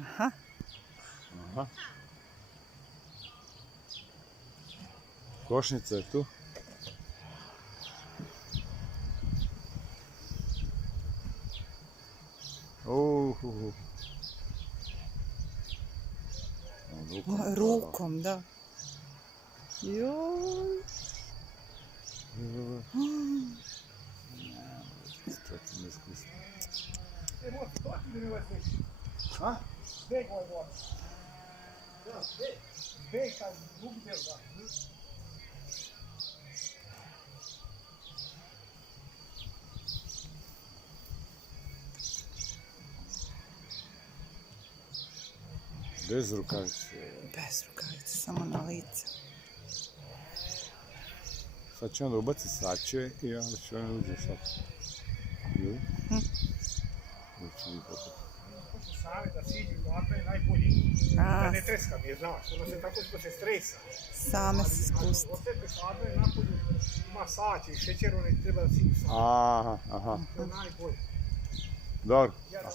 Aha. Aha. Košnica je tu. Rukom, da. Joj. Ha? Bez rukavice. Bez rukavice, samo na lice. Sad će onda ubaciti sačeve i onda će on uđe sad. Ili? Same da siđu ovako je najbolji. Da ne treska mi je, znaš, ono se tako što se stresa. Same se spusti. Osjeti hladno je napolju, ima saće i šećer, ono treba da siđu same. Aha. To je najbolje. Dobro. Ja da